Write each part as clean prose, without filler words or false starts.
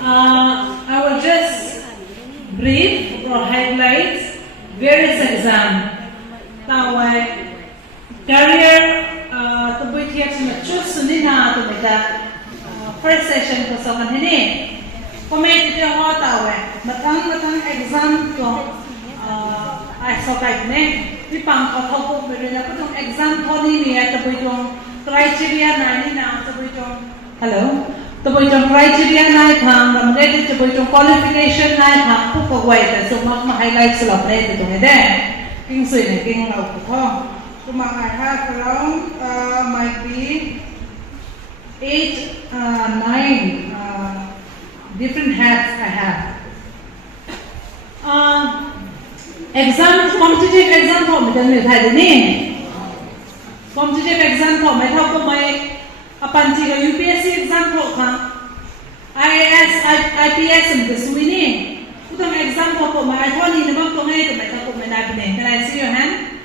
I will just brief or highlight various exams. Now, career to be here to choose sunina to make that first session ko sa kanini. Comment ito yung mga tawe. Matang exam to ay so kahit ne. Di pang katao ko meron na itong exam ko ni niya to be itong criteria na ni na to be itong hello. To be itong criteria na itang ramdete to be itong qualification na itang pupagway. So ma-highlight sila pa ito itong ide. King suy na king raw ko. So I have around might be 8, 9 different hats I have. Exam, competitive exam ko may thai ni. Competitive exam ko may thao ko may apanti ko UPSC exam ko ka. IAS, IPS ang gusto ni. Utang exam ko may ito ni naman ko ngayon may thao ko may nabi ni. Can I see your hand?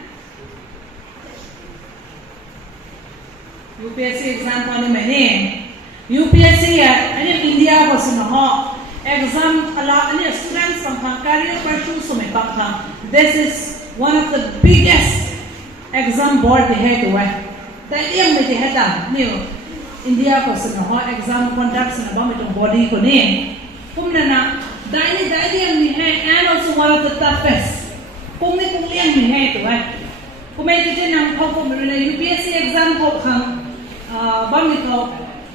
UPSC exam ko ni mani. UPSC ano India ko sinaho. Exam ala ano strengths pang career pursuit so may pang. This is one of the biggest exam board they had to write. Dahil yung may tiheta niyo India ko sinaho exam conduct sa ba itong body ko ni. Kung na dahil yung ni and also one of the toughest. Kung liang ni to write. Kung may titi ng ko meron na UPSC exam ko kang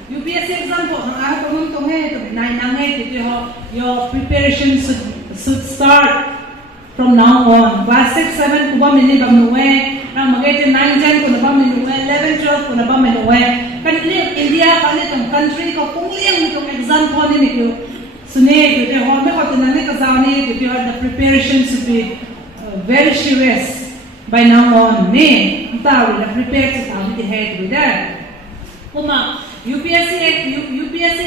UPSC exam ko, ang araw ko nung itong your preparation should start from now on. Class 6, 7 ko ba minib ang nuwe, nang mag-8, 9, 10 ko na ba minuwe, 11, 12 ko na ba minuwe. Kanina, India ka itong country ko, kung liyang itong exam ko ni Mikyo, sunay, may ko tinanay kasaw ni, the preparation should be very serious by now on. Ang tawag na prepare sa tawag ni head with that. Kuma UPSC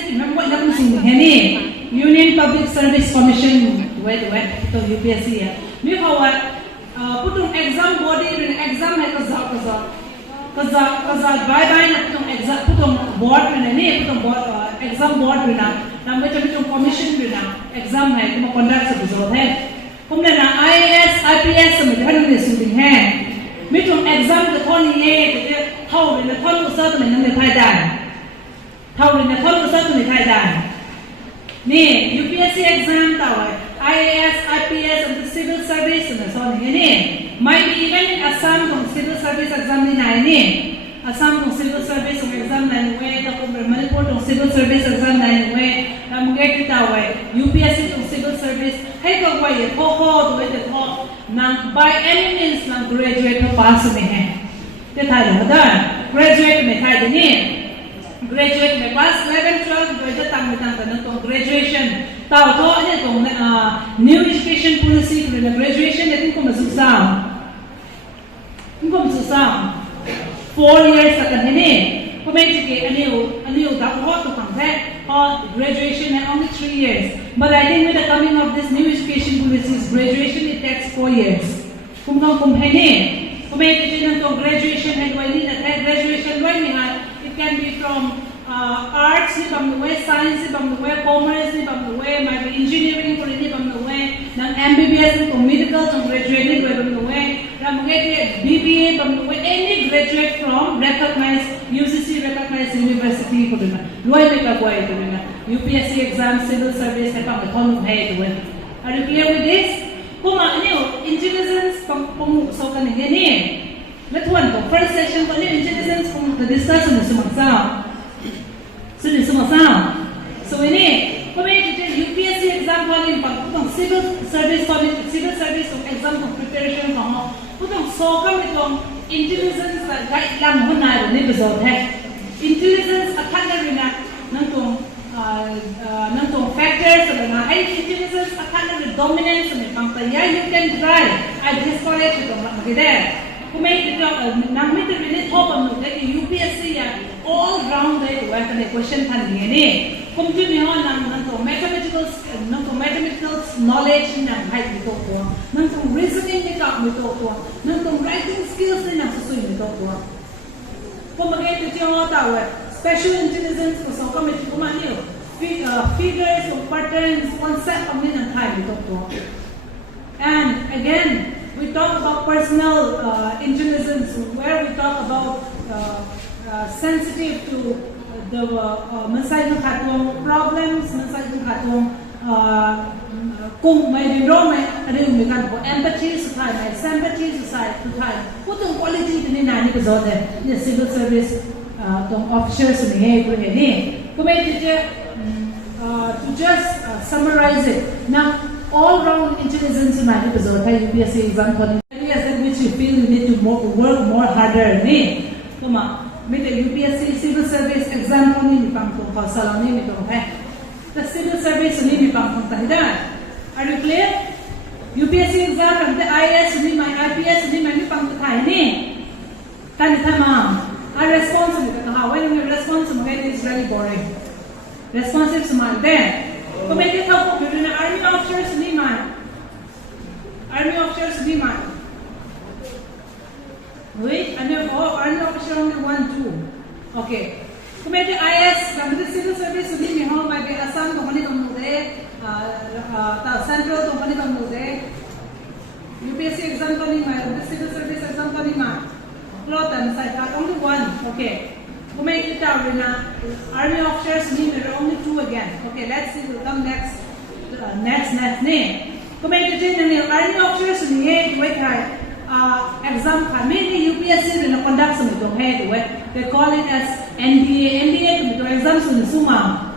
remember na kung siniheni Union Public Service Commission ito UPSC mi hawa putong exam body rin exam ay kaza bye na putong exam putong board rin ni putong board exam board rin na may putong commission rin na exam ay conduct sa result kung na IAS IPS sa mga ni suding mi tong exam the thon ye thau rin na thon usat na nang thai dan thau rin na thon usat na thai dan ni UPSC exam tawai IAS IPS and the civil service na so ni might be even in Assam tong civil service exam ni ni Assam tong civil service exam na ni ta ko Manipur tong civil service exam na ni na mga tawai UPSC tong civil service hay ko wai ko to nang by any means nang graduate na pass में है ते था लगा graduate में था दिन graduate में pass 11 12 graduate तंग तो graduation ताऊ तो अने तो new education policy के graduation ने तुमको मसूसा 4 years तक है comment के अने उदाहरण हो तो कम है और graduation है only 3 years but I think with the coming of this new education policies graduation it takes 4 years kung है ने comment के तो graduation है वही नहीं graduation वही नहीं it can be from arts ni from the way science ni from the way commerce ni from the way maybe engineering ko ni from the way ng MBBS ni medical to graduate ni from the way BBA from the way any graduate from recognized UCC recognized university ko din loy may kagway ko din UPSC exam civil service na pang thon hay to are you clear with this kung ano intelligence pang so kan ni let's one to first session ko ni intelligence kung discuss mo sumasaw so ini kung may UPSC exam ko ni pang civil service exam ko preparation ko mo putong so kam itong intelligence na guide lang ho na ni result intelligence akan na rin ng tong factors sa mga intelligence akan na rin dominance sa mga pangtaya you can try I discourage ito makakita kung may ito nang may terminate hope ang UPSC all round day to work on a question pan ni kung yun yun ng mathematical knowledge ng height nito ko ng reasoning nito ko ng writing skills din ang susuin nito ko kung mag-ito yung tawag special intelligence ko so kami kumaniyo figures or patterns concept of min and time we talk about. And again, we talk about personal intelligence, where we talk about sensitive to the masay ng problems, masay ng kung may biro may ano kan po empathy sa may sympathy sa putong quality din na ni ko ni civil service tong officers ni ko ni kung may to just summarize it na all round intelligence na ni ko UPSC exam ko areas in which you feel you need to work more harder ni kuma may UPSC civil service exam ko ni pang tong kasalang ni to the civil service ni pang tahidan. Are you clear? UPSC exam and the IAS ni my IPS ni may pang tahay ni. Kan tamam. Our responsive when your response is very boring. Responsive sa mga then. Kung may kita po na army officers ni man. Army officers ni man. Wait, army officer only 1, 2. Okay. Kung may IS, kami the civil service ni mi ho may Assam to kanito mude, Central to kanito mude. UPSC exam ko ni may the civil service exam ko ni ma. Clotan side only 1. Okay. Kung may kita rin na army officers ni there are only 2 again. Okay, let's see will come next name. Kung may kita ni army officers ni wait right. Exam kami ni UPSC rin na conduct sa mitong head. They call it as NDA to exam sa sumam.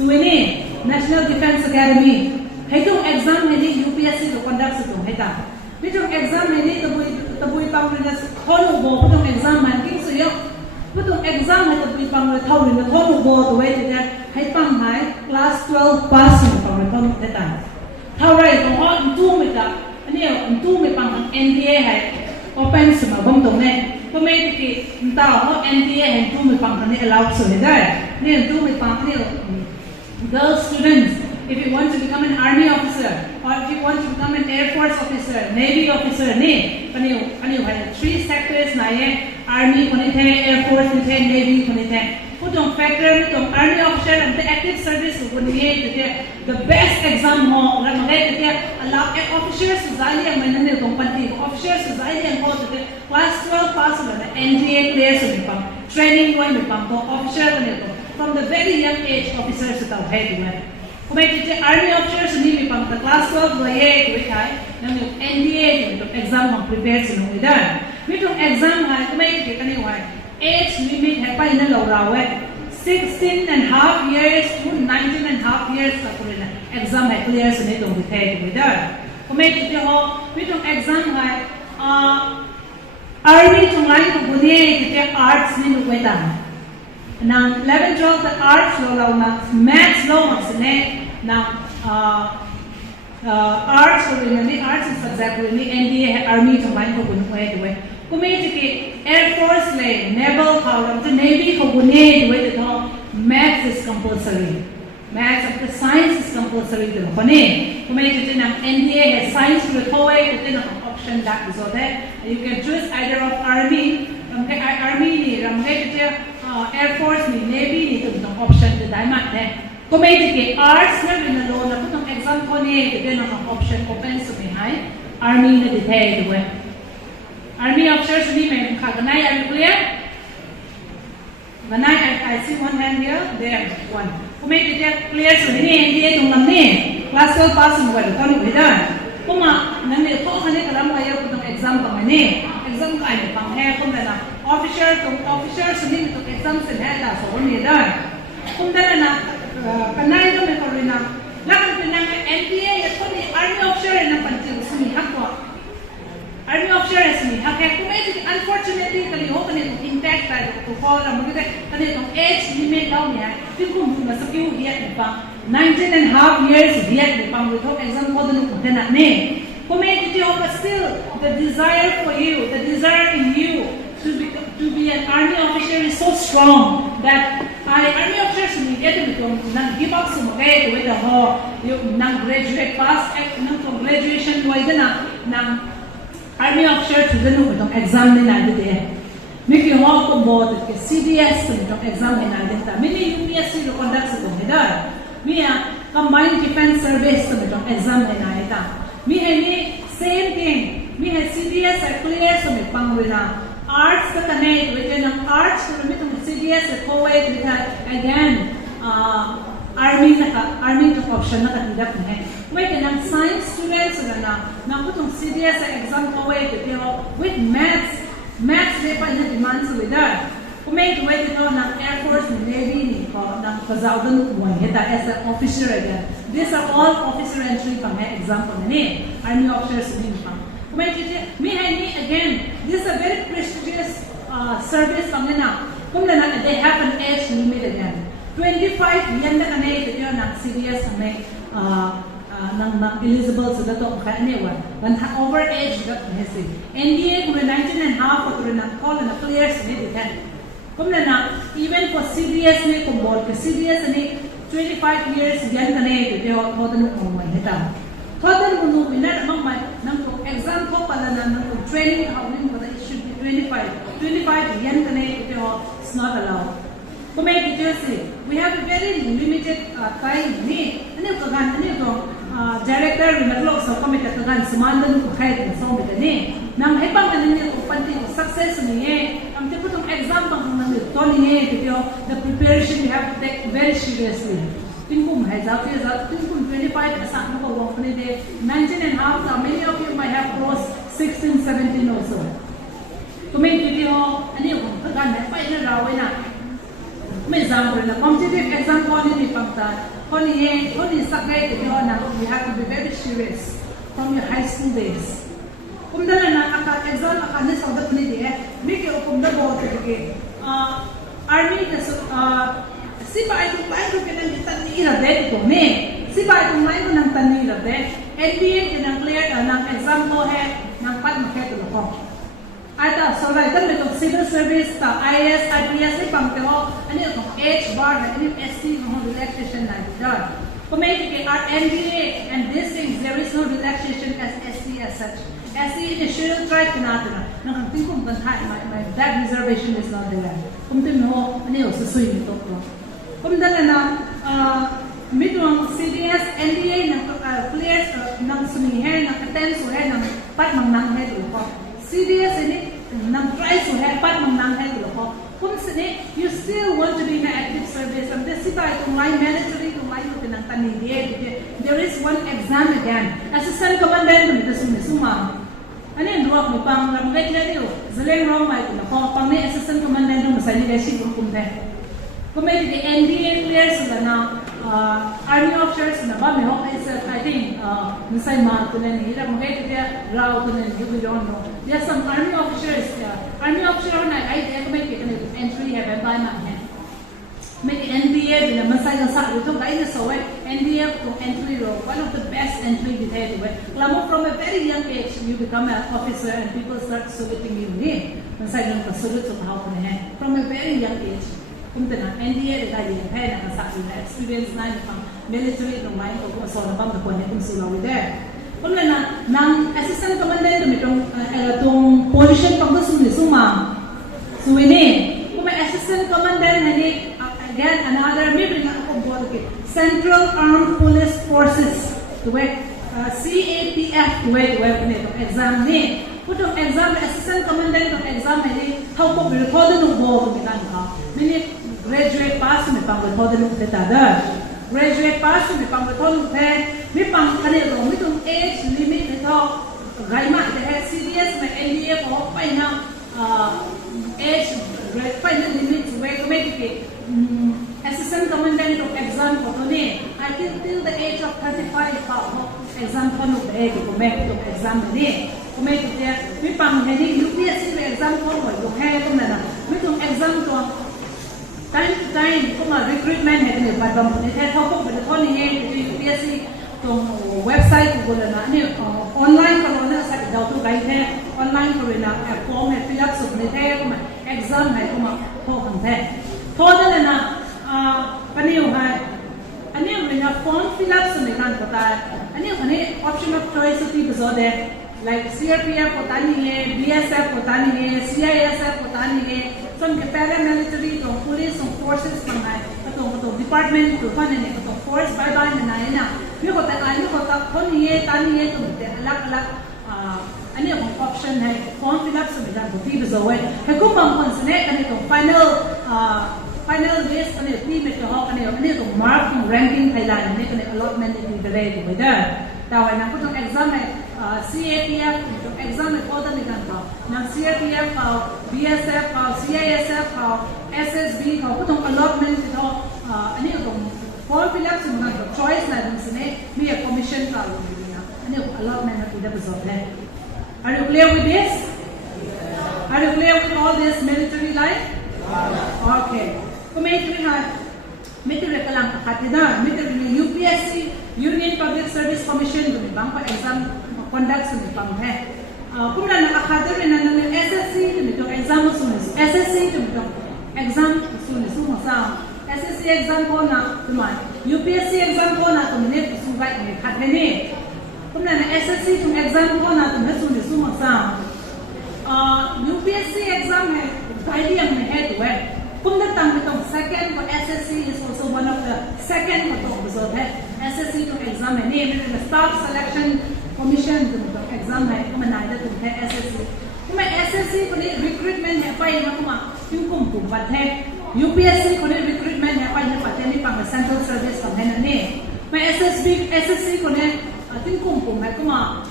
So ini National Defense Academy. Itong exam ni UPSC to conduct sa itong heta. Itong exam ni tabuy pang rin na thono bo. Itong exam man king so yung itong exam ni tabuy pang rin na thono bo to wait that hay pang hay class 12 pass mo pang rin thono heta. Tawray itong hot itong mita ano yung may pang NDA hay open sa mabang tong ne kung may tao ho NDA hay may pang ano allowed so nila may pang girl students if you want to become an army officer or if you want to become an air force officer navy officer ne ano hay 3 sectors na army kunite air force kunite navy kunite putong factor nitong army officer and the active service kunite the best exam mo ramagay allow officers zali ang mananil tong panti officers zali ang ko class 12 pass na NDA clear sa pang training one pang officer kanito from the very young age officers sa head one kung may army officers ni pang class 12 boye wait hay nang NDA itong exam mo prepare sa nung idan mitong exam ha kung may kanino age limit hay pa inalaw 16 and a half years to 19 and a half years sa kulina exam hay clear sa nitong head idan kung may mitong exam hay army itong line kung bunye arts ni nukweta ng 11, 12 the arts law na maths law magsine ng arts ko rin ni arts and subject rin ni NDA army itong line kung bunye kung may air force le naval column to navy kung bunye maths is compulsory. Maths of the science is compulsory to kone. Kung may ng NDA has science to the TOEIC, ito ang option that is okay. You can choose either of army ni air force ni navy ni ito ang option to diamond kung may arts na rin na law na itong exam ko ni ito ang option open so may high army na detail army officers ni may kaganay are you clear? Ganay, I see one hand here, there, one. Kung may clear so hindi itong lang ni class 12 pass mo wala kung ilan kung nandito ko kanina kalam kayo itong exam pa mani exam ka ay pang kung na officer so hindi itong exam sa heta so kung ilan kung na kanay doon ito rin na lakang pinang NPA at kung army officer na pantil sumihak ko army officer na sumihak kaya kung may unfortunately kalihokan itong intact tayo kung lang kanitong age limit daw niya kung masakiw hiyat pa 19 and a half years hiyat pang withhold exam ko doon kung na ni kung may but still the desire for you the desire in you to be an army officer is so strong that army officers immediately nang give up sa mga with the yung nang graduate pass nang graduation why na nang army officer to itong exam nila dito Miki hawak ko board at CDS itong exam nila dito mini UPSC conduct sa itong edad mi combined defense service to me exam na ita mi ni same thing mi CDS clear so me pangwila arts ka connect with an arts to me to CDS co-ed with again army to option na katidap na wait and science students na putong CDS exam co-ed with maths they pa ina demands with that kumay wait ito ng Air Force ni Navy ni ko ng Kazaudan mo hita as an officer again these are all officer entry pang example na ni army officers ni pang kumay kiti mi again this is a very prestigious service pang na they have an age limit again 25 yan na kanay ito ng CDS na ng eligible sa dato kaya niwa over age that hesi NDA kung 19 and half o rin ang call na players ni dito kung na even for CDS ni kung board ka CDS ni 25 years yan kanay ito hodan mo mo hita hodan mo no minar amang may nang exam ko pala na nang training how many ko it should be 25 yan kanay ito it's not allowed kung may kasi we have a very limited time ni ano ko director naglo sa committee kagan sumandan ko kahit na sa committee ni nang hebang niya ko panti success niya ang tipo tong exam bang nang ito niya ito the preparation we have to take very seriously tingko may zafi tingko 25 asa ko wong ni de 19 and half many of you might have crossed 16 17 also kung may video ano ko kagan pa ina raw na may example na competitive exam ko ni pangta only subject you have to be very serious from your high school days. Kung dala na exam akane sa udat ni di miki kung dabo ke army na sipa ay kung paano pinang gitan ni irabe to me sipa ay kung may nang tan ni irabe NBA kinang clear ng exam mo ng pat maketo ko ata so right then with civil service ta IS IPS ay pangteo ano ko H bar na ano SC no relaxation na done kumay ke NBA and these things there is no relaxation as SC as such SC in the schedule tribe kinata na nang tingkong banhay my that reservation is not there kung tino ano sa suy nito ko kung dala na midwang CDS NDA ng players ng sumihen ng attend so ng pat mang nang head ko CDS ini nang try to help pat mang nang head ko kung sini you still want to be in active service and this is like my military to my ng tanidie there is one exam again assistant commandant ng suma ano yung ruwak mo pang ramgay na niyo zaleng wrong may ko pang may assistant commandant ng sa leadership ng kumte kung may NDA players na army officers na ba may hokay sa I think nasay mga ko na nila mga kaya raw ko na you don't know there are some army officers na I make it an entry have by my hand make NDA na masay na sa ito kaya na so NDA to entry row one of the best entry we had klamo from a very young age you become an officer and people start saluting you masay na pasulot sa kahapon na hand from a very young age kung na NDA da yung pay na sa experience na yung military ng mind ko so na bang ko na kung sila with there kung na nang assistant commandant itong position pag suma so ini kung may assistant commandant hani again another maybe na ako board Central Armed Police Forces CAPF nito exam ni putong exam assistant commandant ng exam ni how ko record ng board ng ka minute graduate pass may pang record ng detada graduate pass may pang record may pang kanito may tong age limit nito gaima the CDS may NDA ko pa na age grade pa na limit where to make it assistant commandant of exam ko ni until the age of 35 pa exam ko no be ko make to exam ni kumay dia may pang hindi UPSC exam ko mo yung hay ko na may tong exam to time to time kung recruitment ni badbang ni help ko but ko ni UPSC tong website ko na ni online ko na sa daw to guide online ko na form fill up so ni ko exam hay ko ko kan to na paniyo hay ani yung form fill up so ni kan ko ta ani option of choice ti so de like CRPF ko tani hai BSF ko tani hai CISF ko tani hai some paramilitary to police and forces pang hai to department to pan ne to course bye bye na mi ko ta kon ye tan ye to te alak ani ang option hai form fill up sa bilang buti ba zawai hai ko mang kon sene ani to final list ani ti me to ho ani to mark ranking thailand ani to allotment ni de re ko da tawai na ko to exam hai CAPF to exam hai ko da ni kan to na CAPF ka BSF ka CISF ka SSB ka ko to allotment to ani to form fill up sa mga choice na dun sene mi commission ka ani allotment na ti da ba zawai. Are you clear with this? Are you clear with all this military life? Okay. Kung military ka lang kakatida, military UPSC, Union Public Service Commission, kung ibang pa exam conduct sa ibang he. Kung na nakakatida rin na ng SSC, kung itong exam mo sunis. SSC, kung itong exam sunis. SSC exam ko na, UPSC exam ko na, tuminit, sugay, may katini. Kung na SSC yung exam ko na ito na sumasama. UPSC exam hai guide ang head web. Kung natang itong second ko SSC is also one of the second ko to result hai. SSC yung exam hai. Name the Staff Selection Commission yung exam hai. Kung manayda yung SSC. Kung may SSC kung recruitment hai pa yung yung kumpubat hai. UPSC kung recruitment hai pa yung pateni pang central service pang hai na ni. May SSC kung ating kumpung hai kuma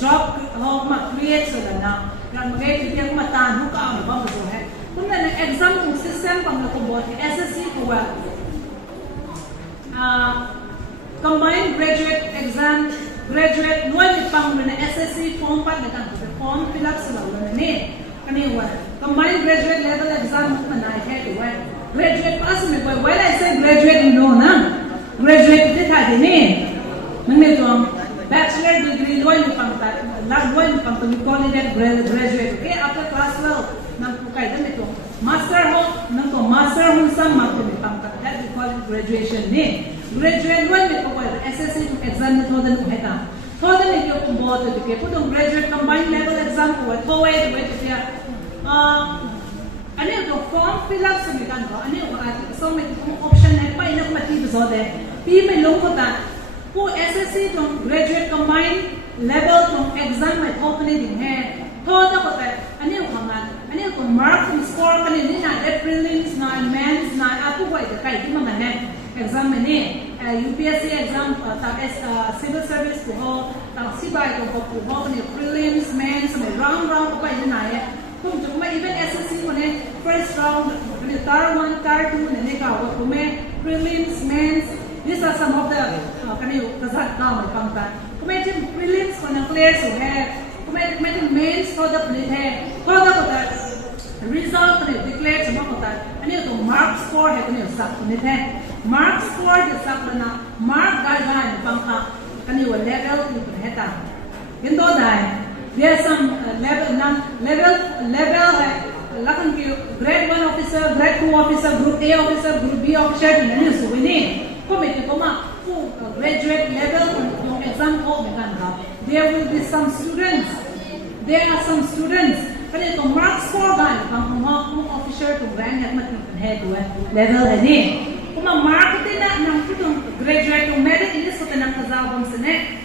job ho ma create so na kan magai ti kuma tan hu ka ba ba so hai kun na exam kung system pang na ko bot SSC ko wa combined graduate exam graduate nuai pang na SSC form pa na kan form fill up sa na ni kani wa combined graduate level exam ko na hai to wa graduate pass me when I say graduate you know na graduate ti tha ni nang nito bachelor degree loy ni pang to we call it graduate okay after class 12 nang pukay dan ito master ho nang to master ho sa mat ni pang that we call it graduation ni graduate loy ni ko SSC exam nito dan uheta to dan ito ko boto ke putong graduate combined level exam ko to way dia ani to form fill up sa mikan ko ani ko so may option na pa ina ko mati so de pi may long ko ta who SSC from graduate combined level from exam my company din hai thoda ko ta ani ko mark from score kani ni na prelims na mains na apu ko ita kai di mga hai exam ni UPSC exam ta civil service ko ta sibay ko ni prelims mains may round ko pa ina hai kung jo may even SSC ko ni first round ni tar 1 tar 2 ni ka ko may prelims mains. These are some of the result now my pangta. Kumain prelims ko na clear so hai. Kumain mains ko da print hai. Ko da result ko declare sa mo ta. Ani to mark score hai ko sa ni hai. Mark score de sa na mark guideline pangta kani wa level ni heta. Hindo dai. There are some level hai. Lakan ki grade 1 officer, grade 2 officer, group A officer, group B officer ni so we Komite koma graduate level yung exam ko meganda. There will be some students. There are some students. Kani to mark score gan kung officer to rank at matin head level ani. Kuma mark din na nang putong graduate yung merit ilis ko tanang kazawang sine.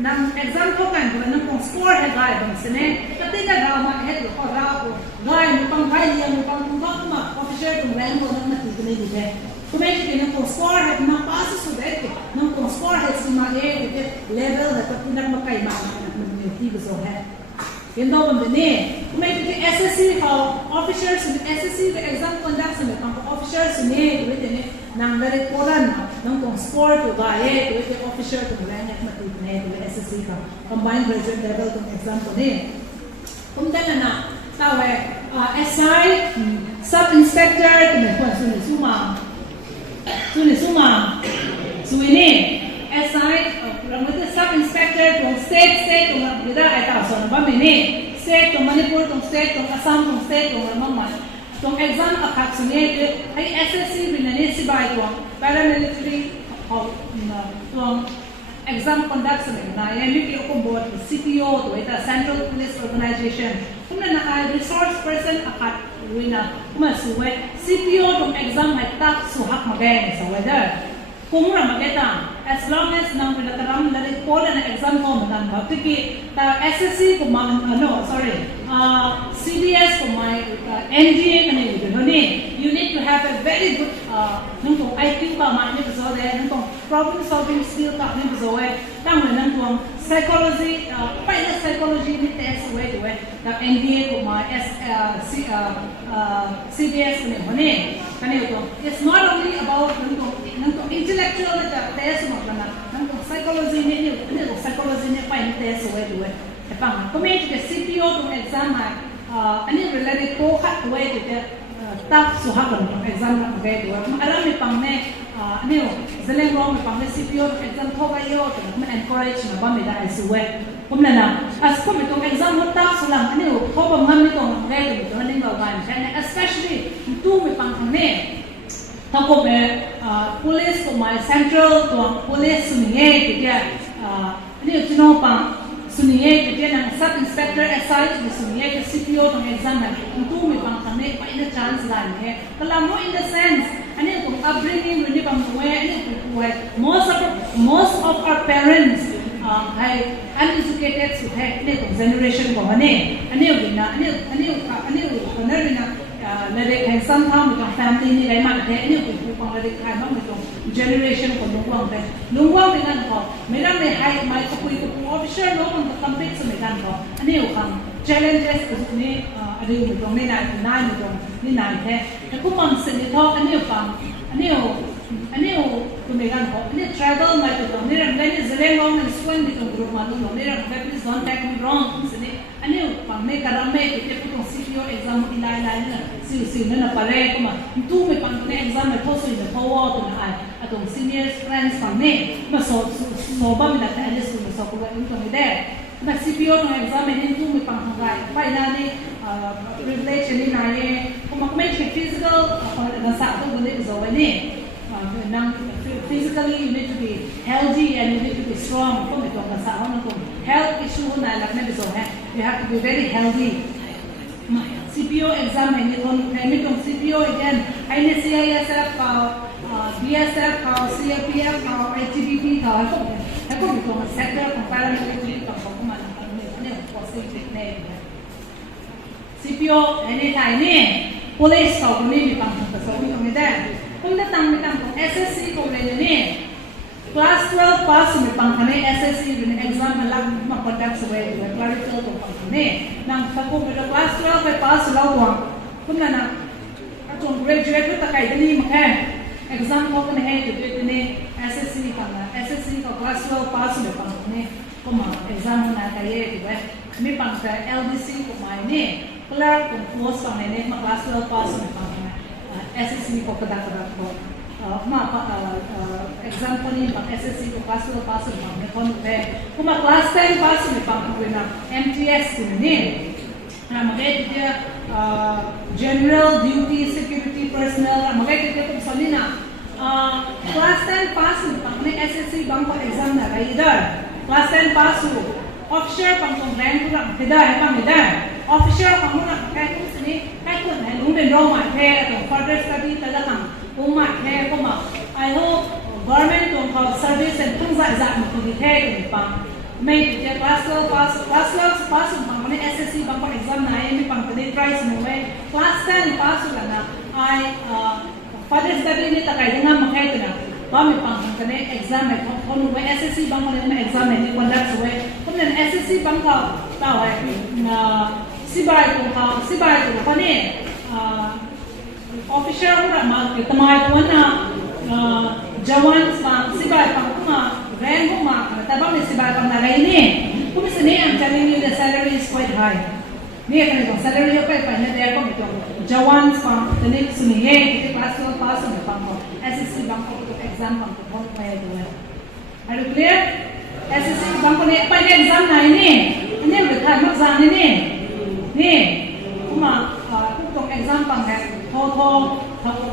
Nang exam ko kan nang kung score head guy bang sine. Kati na daw ma head ko raw ko. Guy mo pang guy mo pang kuma officer to rank ko nang matin ni head. Kumain ka ng score at mapasa sa dito ng score at sumali level at pinag makaiba ng active so ha yun daw ang dini kumain ka SSC officers ng SSC the exam conduct sa mga officers ni dito nang rekoran ng score to gaye to officer to rank at matipne to SSC ka combined graduate level ng exam ko ni kung dala na tawe SI sub inspector to suma Suini SI Ramada Sub Inspector from state from Bida Aita so na ba mini state to Manipur from state to Assam from state to Mamman from exam akat sunye ay SSC binani si bai to paramilitary from exam conduct sa na yan yung ko board CPO to ita Central Police Organization kung na resource person akat wina masuwe CPO tong exam ay tak suhak magay sa weather kung ramageta as long as nang pinataram na rin po na exam ko manan ba tiki ta SSC ko CBS ko may NDA kani ni you need to have a very good nung tong IQ ba ma ni so de nung tong problem solving skill ta ni so we tang na nung tong psychology psychology ni test we de ta NDA ko ma CBS ni kani to it's not only about nung tong intellectual test mo na nung psychology ni psychology ni test we de pang comment ke CPO tong exam ani related ko khat we de tak suhagan tong exam na ge de aram mi pang ne ani zeleng ro mi pang ne CPO exam tho ga yo to ma encourage na ba mi da ai su we kum na as ko mi tong exam mo tak sulang ani tho ba ngam mi tong ge de to ning ba ban especially tu mi pang ne tako be police ko my central to police ni ge de ani chino pang suniye ke nang sub inspector SI ke suniye ke CPO tong exam na tu mi pang kane pa ina chance la ne kala mo in the sense ani ko upbringing ni pang we ani ko most of our parents hai uneducated so hai ne ko generation ko hane ani ko na na de kan somehow mi family ni lai ma de ani ko pang la de kai ma mi tong generation ko lungwang de nan ko meram ne hai mai ko official no on the complete so me dan ko ani ko challenges ko ni adu mi tong ni na the ko pang se ni to ani ko me dan ko ani travel mai to ni ram ni zele long and swing ni tong group ma no ni ram please don't take me wrong se ni ani pang me karam me ke ko CPO exam ilai na si na pare ko ma tu me pang ne exam me poso ni po wa to na ai atong senior friends pang ne ma so ba mi na ta so ko ga to ni de ma CPO no exam ni tu me pang ngai pa ina ni privilege ni na ye ko ma me physical na sa to ni zo ni nang physically you need to be healthy and you need to be strong ko me to ka sa no ko health issue na lak na zo ha you have to be very healthy CPO exam ni kon CPO again ai ne CISF BSF CAPF ITBP ko ko sector comparatively ko ko man ne ko CPO any time ni police ko ni pang ta so ni ko da kung datang mi tang SSC ko ni class 12 pass mi pang kane SSC rin exam malag ma conduct sa way clerical ko pang kane nang ko class 12 pass law kun na atong graduate ta kai dani ma exam ko kane he to ni SSC ko class 12 pass mi pang kane ko ma exam na kai mi pang ka LDC ko mai ni clerk ko post pang ni ma class 12 pass mi pang SSC ko kada ko exam ko ni pang SSC ko class 12 pass ni kon be kuma class 10 pass ni pang ko na MTS ni magay dia general duty security personnel magay dia ko sanina class 10 pass ni pang ni SSC bang ko exam na either class 10 pass officer pang kong rank ko lang pang officer pang mo na kay ko sini kay ko na lung den ro ma the further study talagang umat he kuma I hope government tong service and things like that mo di he pa may the class 12 pass pang ni SSC pang exam na ay pang pwede try mo class 10 pass lang na ay further study ni takay nga makay na ba mi pang kane exam ay kon we SSC bang mo na exam ay conduct so kun na SSC bang ka tao ay na sibay ko ni official ko na mag tamay ko na jawan pang sibay pang kuma ren ko ma tabang ni sibay pang nalay ni kung sini I'm telling you the salary is quite high ni kan ito salary ko pa na there ko ito jawan pang tanik sunihe ito class 12 pass mo pang ko SSC bang ko exam pang ko pa ito are you clear SSC bang ko ni pa exam na ini ro ka mag ni kuma kung exam pang tho ko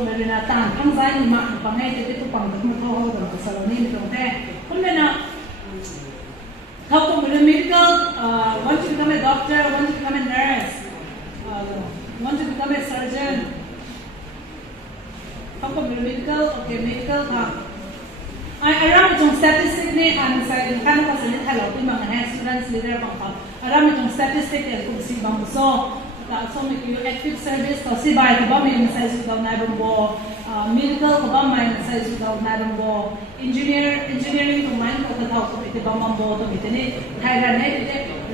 meron na tan ang zai ma pang ay dito pang tho do sa saloni nito kun na how to medical want to become a doctor want to become a nurse want to become a surgeon how to medical okay medical ka aram itong statistic ni sa kan ko sa hello ti mga students leader bang pa aram itong statistic kung si bang so may active service to si ba ko ba may sa daw na bo medical ko ba may sa daw na bo engineering ko man ko daw ko ite ba mambo to mitene kaya na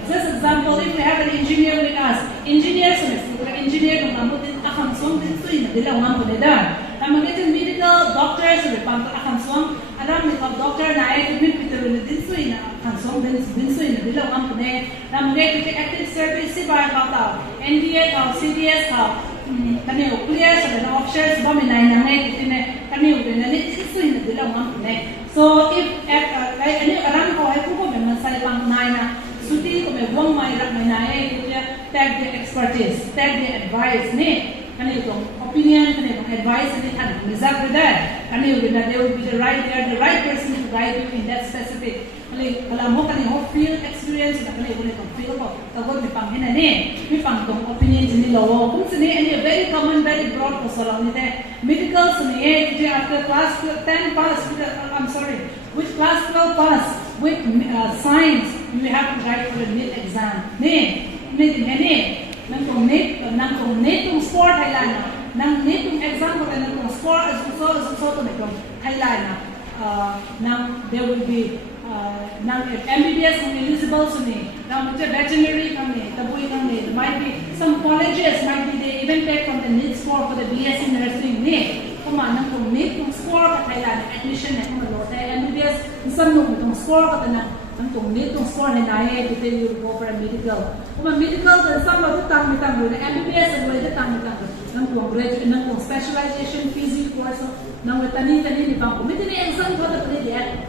just example if we have an engineer with us engineer so engineer ng mambo din akang song din so ina dila mambo nila tamang ito medical doctors so pang akang song alam ni doctor na ay kumit pitero na din so ina akang song din so ina dila mambo ne tamang ito active service si ba ka tao NDA ka CDS ka kani clear sa na offshore ba may nang net itine kani uben na net so ina dila mambo ne so if like ani aram ko ay ko may masay pang na suti ko may buwang may rak may nae kuya tag the expertise tag the advice ni kani itong opinion kani itong advice ni kan mizak beda kani ubeda they will be the right person to guide you in that specific kani alam mo kani ho field experience na kani ubeda itong field ko tagod ni pang hina ni mi pang tong opinion ni lawo kung sini any very common very broad ko sa ni te medical sini after class 10 pass with class 12 pass with science you have to write for the NEET exam. Nang kung NEET yung score kailangan, nang NEET yung exam ko nang kung score as so to nito kailangan, nang there will be nang MBBS kung eligible suni, nang veterinary kami, tabuin kami, there might be some colleges might be they even take from the NEET score for the BSc nursing NEET. Nang kung NEET yung score kailangan admission na kung malote MBBS isang nung itong score ka na ang itong NEET yung score na nae kita you go for a medical kung medical ka sa magutang mitang na MBBS ang wala tang mitang nang kung graduate nang kung specialization PhD course nang tani ni bang kumiti ni exam ko ta pwede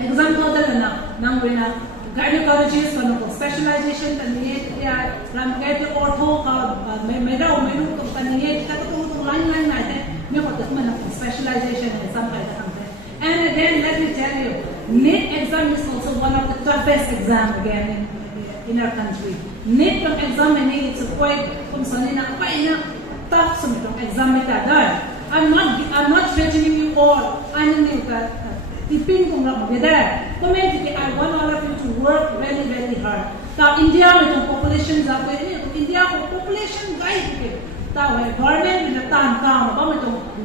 exam ko ta na nang wala gynecologist kung specialization tani ya ram kay ortho ka may daw may nung tani ka tutong line na specialization in some kind of something. And again, let me tell you, NEET exam is also one of the toughest exams again in our country. NEET exam it's quite tough exam I'm not threatening you all. I want all of you to work very, very hard. Now, India population India population guide. Government with the town,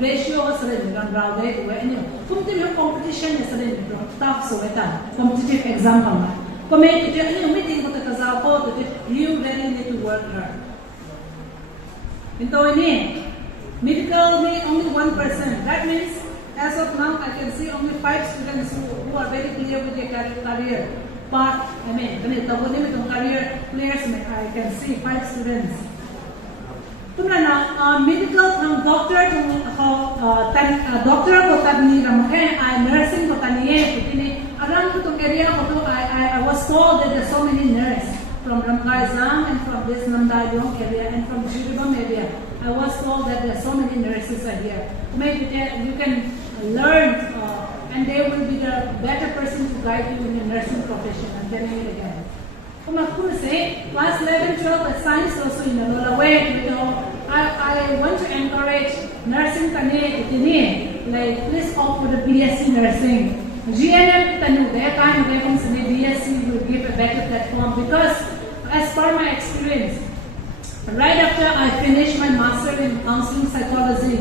ratio is competition is tough, so competitive exam. You really need to work hard. Medical only 1%. That means, as of now, I can see only 5 students who are very clear with their career. But, career players, I can see 5 students. Medical doctor ko tani nursing ko tani around ko area ko I was told that there's so many nurses from Ramkaizang and from this Namdayong area and from Jiribam area. I was told that there's so many nurses are here. Maybe you can learn and they will be the better person to guide you in your nursing profession. I'm telling it again. Class 11, 12, science also in a way, I want to encourage nursing like please opt for the BSc nursing. GNM BSc will give a better platform because as per my experience, right after I finished my master in counseling psychology,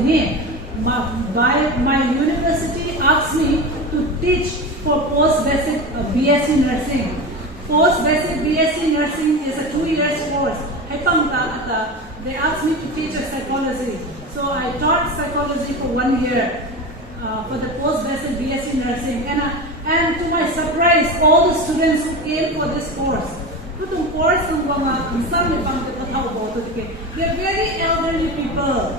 my university asked me to teach for post-basic BSc nursing. Post-basic BSc nursing is a 2-year course. They asked me to teach psychology. So I taught psychology for 1 year for the post-basic BSc nursing. And to my surprise, all the students who came for this course, they're very elderly people.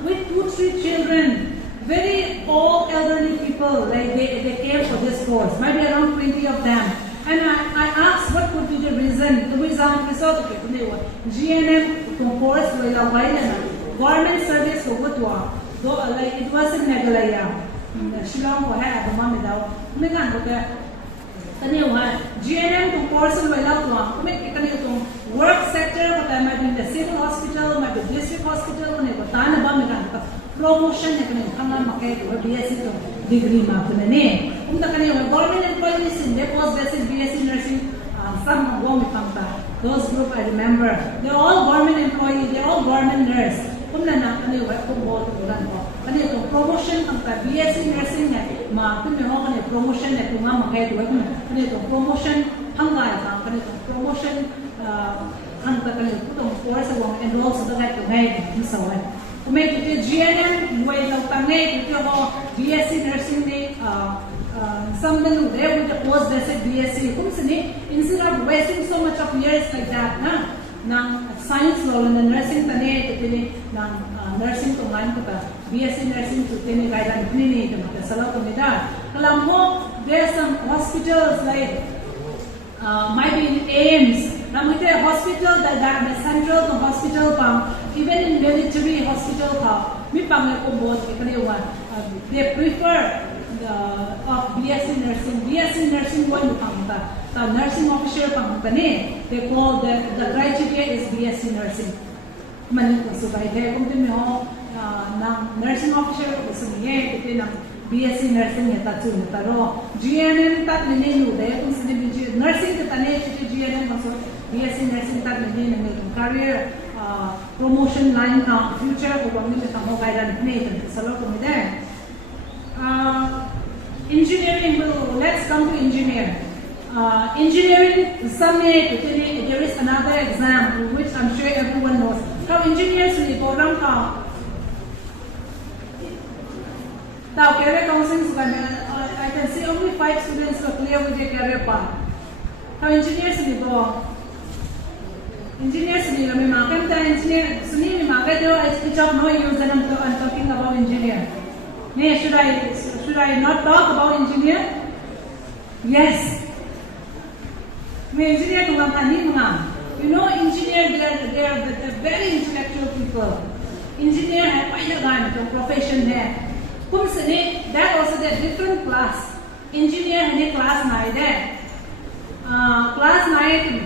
With 2-3 children. Very old elderly people, like they came for this course, maybe around 20 of them. And I asked what could be the reason. The reason GNM course government service like it was in Meghalaya. Shillong ko hai abama me daw. Kani wa GNM to course lo ila to kami kani to work sector ko ta ma din the civil hospital ma the district hospital ko ne ko ta na ba mi kan promotion ne kani kama make to BSc to degree ma ko ne ta kani wa government employees in the post basic BSc nursing some go mi pampa those group I remember they're all government employees they're all government nurse kumna na kani wa ko bo to ran ko kani to promotion ang ta BSc nursing ne ma kumi ho kani promotion ne kuma ma kai to kani to promotion hanggai ka kani to promotion hang ta kani to course wa enroll sa ta to hai ni sawan kumai to GNM way lo tangai to ho BSc nursing ne some of them there with the post basic BSc instead of wasting so much of years like that na science law and nursing tane tene na nursing to man ka BSc nursing to tene guideline ni ta sala to mida kalam ho there are some hospitals like might be in AIMS na mite hospital that the central to hospital pa even in military hospital pa mi pang ko both ikani one they prefer of BSc nursing one pangta the nursing officer pangta ne they call the criteria is BSc nursing man ko so bai the kum me ho na nursing officer ko so ye te na BSc nursing ne ta chu ta ro GNM ta ne nu de kum se ne nursing ta ne te GNM ko so BSc nursing ta ne ne career promotion line ka future ko bang ni ta mo guideline ne ta salo ko me de engineering let's come to engineering. Engineering, there is another exam which I'm sure everyone knows. How engineers in the program career counseling, I can see only 5 students who are clear with their career path. How engineers in the program? Engineers in the market, engineer, I speak up no use and I'm talking about engineer. Should I not talk about engineer? Yes. Engineer you know, engineer they are the very intellectual people. Engineer have quite a profession there. That also the different class. Engineer has a class nine there. Class 9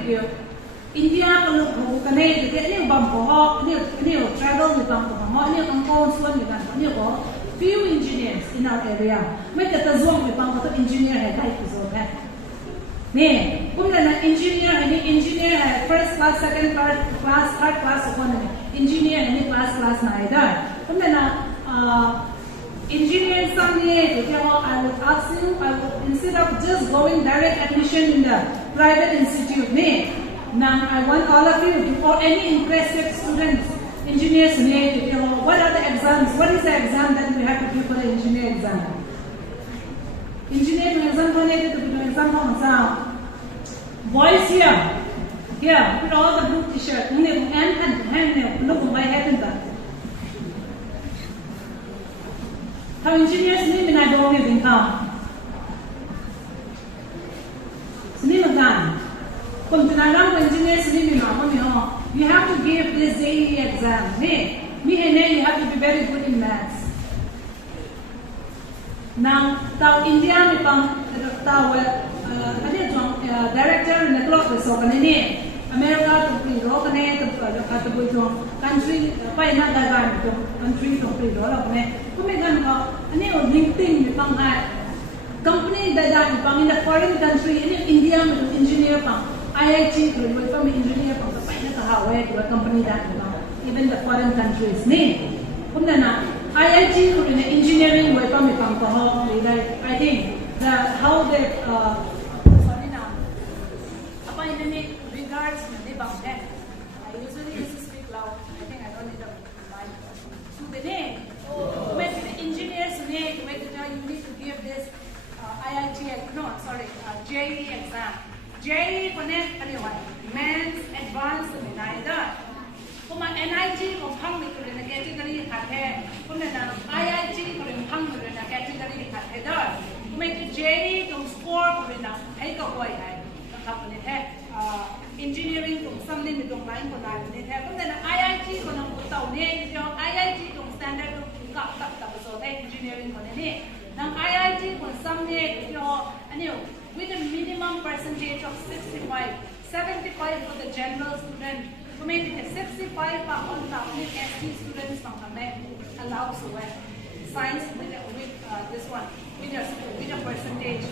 India look connect get new travel with few engineers in our area. Make a zone with engineer had type is okay. Nee, engineer had first class, second class, third class economy. Engineer any class neither. Engineer someday, I would ask you, instead of just going direct admission in the private institute, now I want all of you, for any interested students, engineers, what are the exams? What is the exam that we have to do for the engineer exam? Engineer exam boys here, put all the blue t-shirt. Look my head in that. How engineers name in I don't even come. Engineers you have to give this JEE exam. You have to be very good in maths. Now, India director in the clock is America to be country, country to be LinkedIn company that in the foreign country, in India, engineer IIT from engineer from the company that even the foreign countries IIT in engineering I think how they regards I usually used to speak loud. I think I don't need a mic. So the name, when the engineers you need to give this JEE exam. JEE connect men's advanced neither. NIT của phong thì là category khác thế. IIT của phong thì là category khác thế đó. JEE của score của là thấy có quay này. Engineering cũng something mình đồng lãnh của này thì theo vấn đề là IIT của nó cũng tàu nên cho IIT cũng standard cũng gặp tập số thế engineering của này nè. Nang IIT của something cho anh hiểu with a minimum percentage of 65, 75 for the general student. Maybe 65 on the ST students from allows science with this one with a percentage.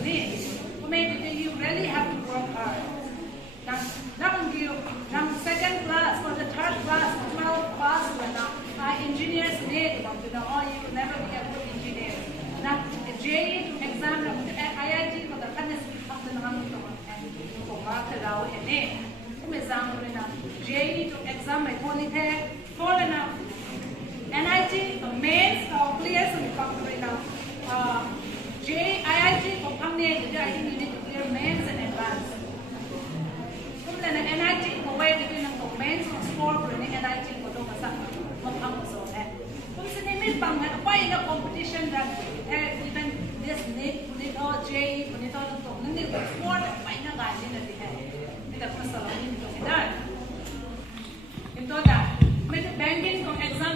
Maybe you really have to work hard. Now second class or the third class, 12 pass engineers need you will never be a good engineer. Now JEE exam IIT for the JEE to exam my phone for enough. NIT mains clear some factory now. IIT for company I think you need to clear mains and advance. NIT for way between the mains or score for NIT for the why in a competition that even this need JEE sport why not guys in the banking exam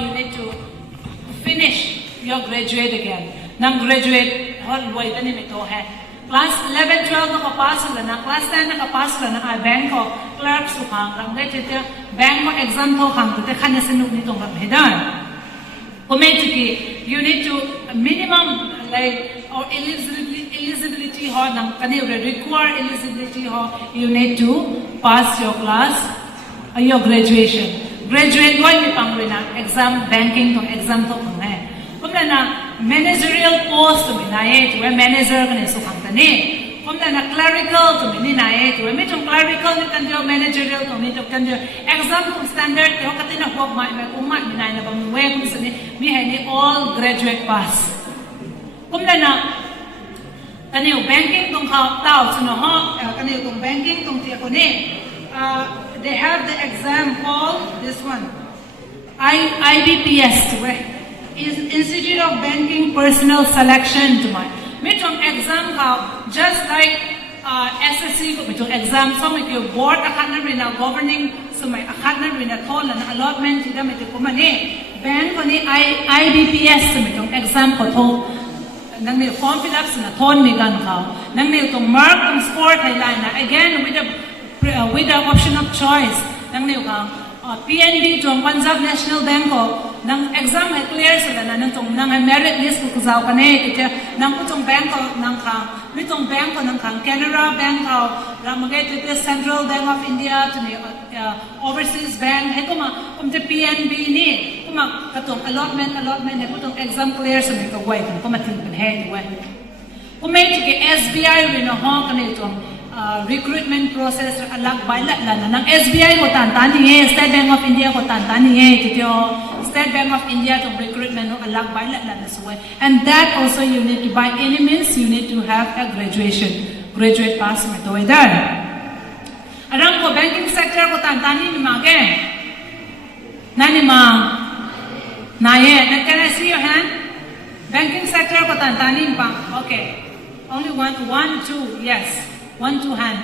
you need to finish your graduate again. Graduate class 11, 12 pass class 10 pass bank clerk bank exam you need to minimum like or eligibility require eligibility you need to pass your class your graduation. Graduate exam banking exam managerial post where manager clerical clerical managerial exam standard all graduate pass. Banking banking they have the exam called this one IBPS Institute of Banking Personal Selection exam just like SSC exam board governing allotment bank IBPS exam form fill ups mark sport again with the option of choice PNB Punjab National Bank exam clear merit list bank Canara Bank Central Bank of India Overseas Bank the PNB allotment exam clear SBI recruitment process alag bailat SBI State Bank of India State Bank of India to recruitment alag bailat and that also you need to by any means you need to have a graduate pass arang ko banking sector nani ma can I see your hand? Banking sector okay, only one, two, yes. 1, 2 hand.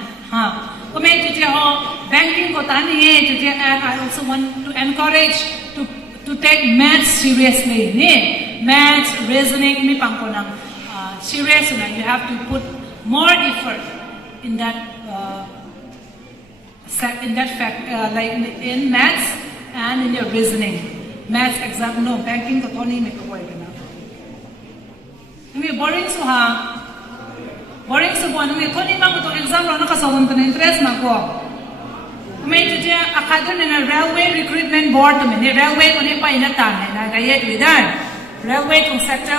Banking I also want to encourage to take maths seriously. Maths, reasoning, serious. You have to put more effort in that fact, like in maths and in your reasoning. Maths exam no banking boring boring exam interest railway recruitment board railway railway sector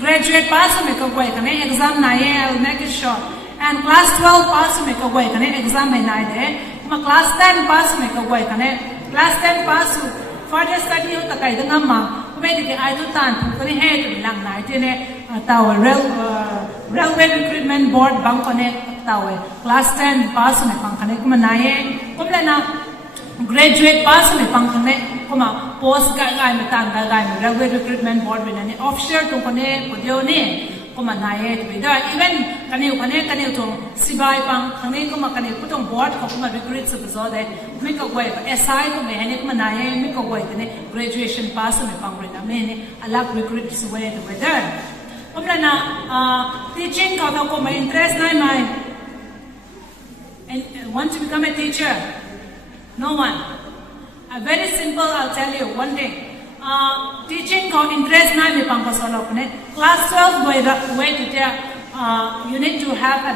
graduate pass exam I'll make it short and class 12 pass exam class 10 pass class 10 pass further study I do railway recruitment board class 10 pass graduate pass post railway recruitment board officer even Sibai board graduation pass recruit ผมเลยนะ teaching เขาเขาไม่ interest ได้ไหม and want to become a teacher no one very simple I'll tell you one thing teaching เขา interest ได้ไม่ปังภาษาเราเนี่ย class 12 way to tell you need to have a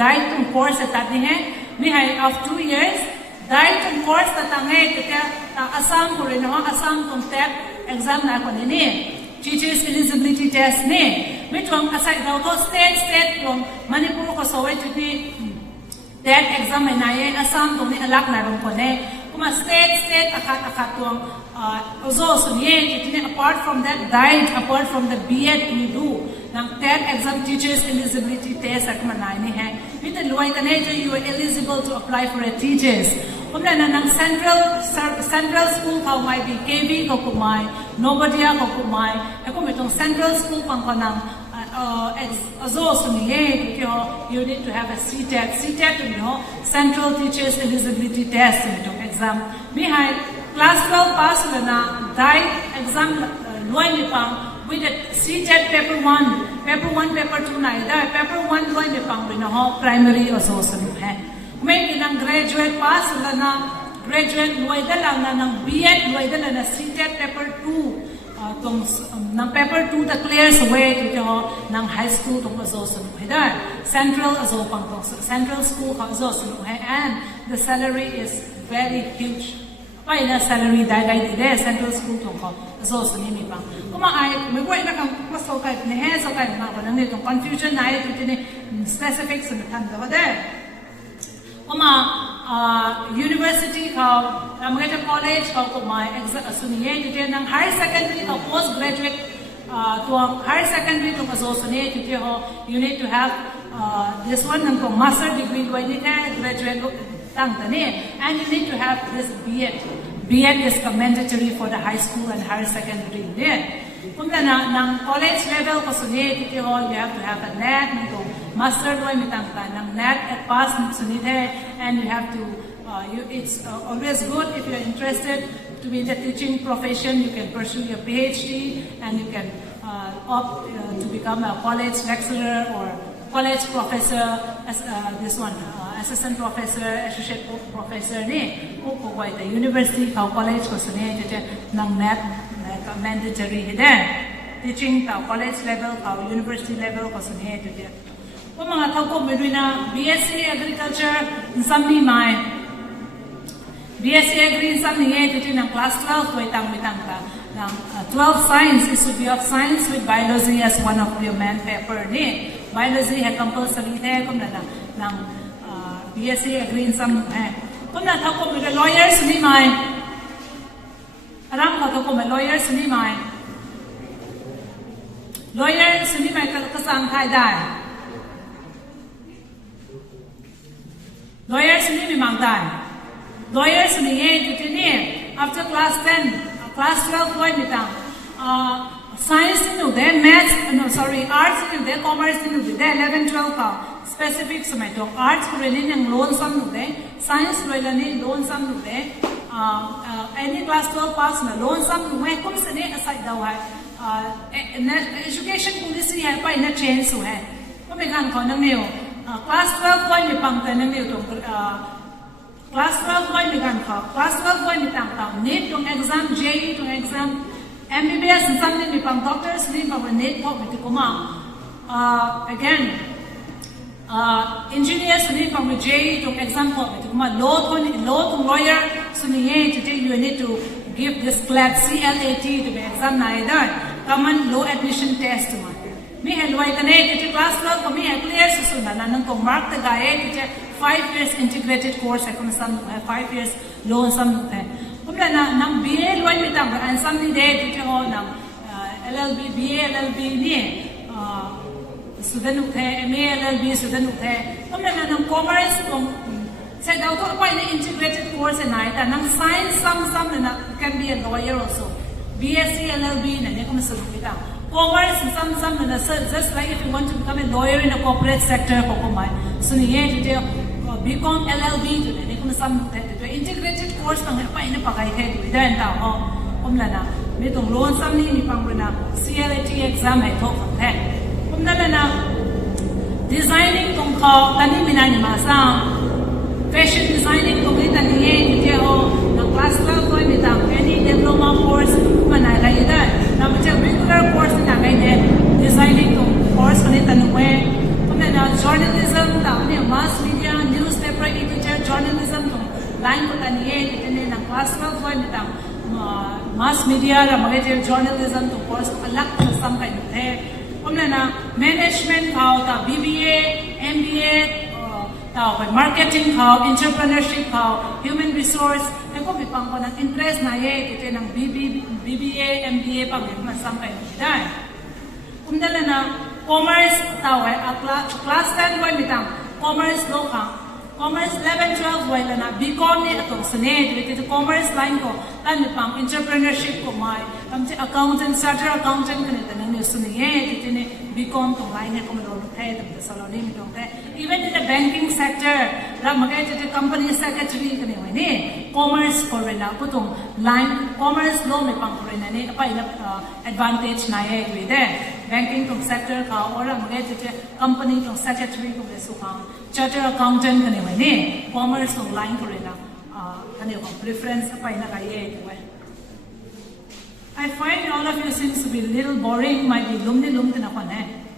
guide course ตัดนี่ฮะมีให้ of 2 years guide course ตัดตั้งให้ที่จะAssam คนเรียนว่า Assam ตรง TET exam ไหนคนนี้ teachers eligibility test นี่ไม่ตรงอาศัยเราตัว state ตรงมณิปุรก็สวยจุดนี้ TET exam ไหนAssam ตรงนี้ลักไหนบางคนเนี่ยก็มา state อาคาตรงส่วนนี้ที่นี่ apart from that guide apart from the B.Ed you do นัง TET exam teachers eligibility test อะไรมาไหนนี่ฮะมิตรรวยกันเนี่ย you are eligible to apply for a teachersผมเลยนะนัง central school เขาไม่ KV เขาคุไม่ Nobody เขาคุไม่แล้วก็ไม่ต้อง central school บางคนนังส่วนนี้ที่เขา you need to have a CTET ตรงนี้ central teachers eligibility test ไม่ต้อง exam มีให้ class 12 pass เลยนะ guide exam รวยมีปัง with the CTET paper 1 paper 2ไหนได้ paper 1รวยมีปังเลยนะ primary ส่วนนี้ ไม่กินนัง graduate pass แล้วนะ graduate รวยได้แล้วนะนัง B.Ed รวยได้แล้วนะ CTET paper 2ตรงนัง paper 2 the clears way ที่จะนัง high school ตรงส่วนนี้ได้ central ส่วนปังตรง central school เขาส่วนนี้ and the salary is very huge ไปนะ salary ได้ดี central school ตรงเขาส่วนนี้มีปังก็มาไม่ไหวนะครับมาสกัดเนี่ยสกัดมากกว่านั้นเนี่ยตรง confusion ไหนที่นี่ specific สำคัญแต่ว่าได้ก็มา university เขาเมื่อจะ college เขาก็มา ส่วนนี้ที่นั่ง higher secondary เขา post graduate ตัว higher secondary ตัวส่วนนี้ที่เขา you need to have this one นั่งตัว master degree ด้วยนี่แค่ graduate ตั้งแต่นี้ and you need to have this B.Ed is mandatory for the high school and higher secondary เนี่ยผมจะนั่ง college level ก็ส่วนนี้ที่เขา you have to have a NET นั่งตัว master ด้วยมีต่างๆนั่ง NET at pass ส่วนนี้ได้ and you have to it's always good if you're interested to be in the teaching profession you can pursue your PhD and you can opt to become a college lecturer or college professor as this one assistant professor associate professor นี่พวกเขาไว้แต่ university เขา college ก็ส่วนนี้จะนั่ง NET mandatory ได้ teaching เขา college level เขา university level ก็ส่วนนี้จะก็mga tao ko may doon na BSc Agriculture some ni may BSc Agri some ni dito ng class 12 ko itang ka ng 12 science is to be of science with biology as one of your main paper ni biology है compulsory है kung na ng BSc Agri some है kung na tao ko may lawyers ni may alam ko tao ko may lawyers ni may kasang thai dai lawyers ni may mangdan lawyers ni dito ni after class 10 class 12 boy mitang science ni de maths arts ni de commerce ni de 11 12 ka specific sa may to arts ko rin yung loan sum de science ro ni loan sum de any class 12 pass na loan sum may kung sa ni aside daw hai education policy hai pa ina change hai ko may kan ko nang niyo class 12 boy ni pang tan niyo to class 12 boy ni kan ko class 12 boy ni tang tang need tong exam JEE tong exam MBBS sam ni pang doctors ni pa need po mit ko ma again engineers ni pang JEE tong exam po mit ko ma law tong lawyer so ni today you need to give this CLAT to be exam na either common law admission test ma mi helway kane to class 12 ko mi clear so na nang ko mark the guy to 5 years integrated course I come some 5 years loan some hai kumla na nang BA loan mi tang and some ni de to ho nang LLB BA LLB ni student uthe MA LLB student uthe kumla na nang commerce kung sa daw to pa ni integrated course na ita nang science some na can be a lawyer also BSc LLB na ni kung sa kita commerce some na just like if you want to become a lawyer in a corporate sector ko kumai so ni ye BCom LLB to ni kung some to integrated course pang pa ina pa kai the dan ta ho kumla na mi tong loan sam ni pang na CLAT exam hai thok hai kumdala na designing tung kho tani minani masa fashion designing tung ni tani ye je ho na class 12 koi mitam any diploma course mana ga ida na mche regular course na ga ne designing tung course ni tanu we kumdala journalism ta ne mass media newspaper editor journalism tung line ko tani ye tene na class 12 koi mitam mass media ra mage journalism to course alag na sam kai the omna na management khao ta BBA MBA ta marketing khao entrepreneurship khao human resource ko bi pang ko na interest na ye te nang BBA MBA pa ma sam kai dai umdala na commerce ta wa class 10 wa mitang commerce lo kha commerce 11 12 wala na BCom ni atong sunod dito commerce line ko tan pang entrepreneurship ko mai tamche accountant chartered accountant kanit nang ni suniye dito ni BCom tong line ko mo the the salon ni tong te even in the banking sector ra magay dito company secretary kani wa ni commerce ko rin na putong line commerce law may pang rin na ni apa ina advantage na ye with banking tong sector ka ora magay dito company tong secretary ko beso ka chartered accountant kani wa ni commerce tong line ko rin na kani ko preference apa ina kaya ito I find all of you seems to be a little boring might be lumni na ko na